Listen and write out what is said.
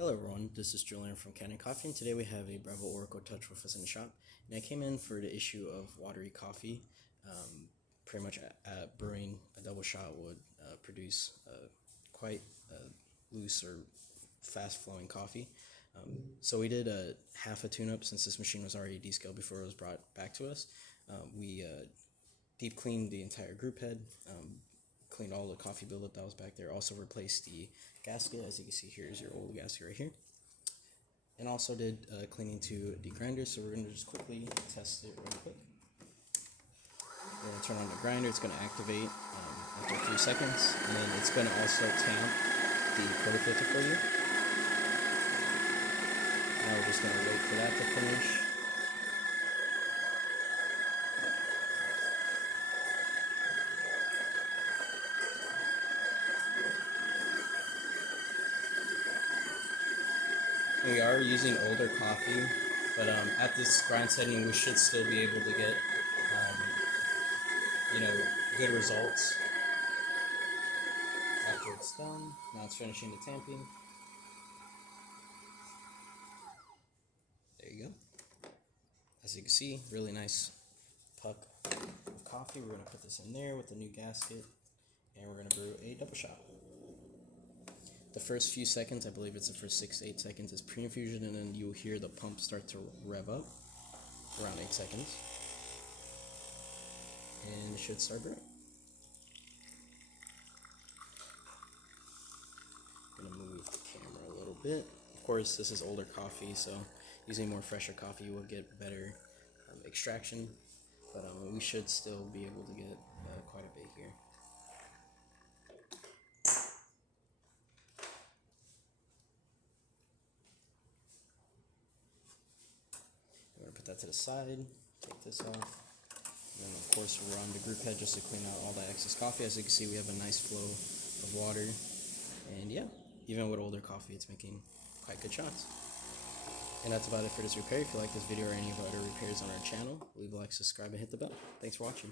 Hello everyone, this is Julian from Kanen Coffee, and today we have a Breville Oracle touch with us in the shop. And I came in for the issue of watery coffee. Pretty much brewing a double shot would produce quite loose or fast flowing coffee. So we did a half a tune-up since this machine was already descaled before it was brought back to us. We deep cleaned the entire group head, cleaned all the coffee buildup that was back there, also replaced the gasket. As you can see, here's your old gasket right here, and also did cleaning to the grinder. So we're going to just quickly test it real quick. We're going to turn on the grinder. It's going to activate after a few seconds, and then it's going to also tamp the quarter filter for you. Now we're just going to wait for that to finish. We are using older coffee, but at this grind setting, we should still be able to get, good results after it's done. Now it's finishing the tamping. There you go. As you can see, really nice puck of coffee. We're going to put this in there with the new gasket, and we're going to brew a double shot. The first few seconds, I believe it's the first 6 to 8 seconds, is pre-infusion, and then you'll hear the pump start to rev up around 8 seconds. And it should start brewing. I'm going to move the camera a little bit. Of course, this is older coffee, so using more fresher coffee, you will get better extraction. But we should still be able to get quite a bit here. I'm going to put that to the side, take this off, and then of course we're on the group head just to clean out all that excess coffee. As you can see, we have a nice flow of water, and yeah, even with older coffee, it's making quite good shots. And that's about it for this repair. If you like this video or any of our other repairs on our channel, leave a like, subscribe, and hit the bell. Thanks for watching.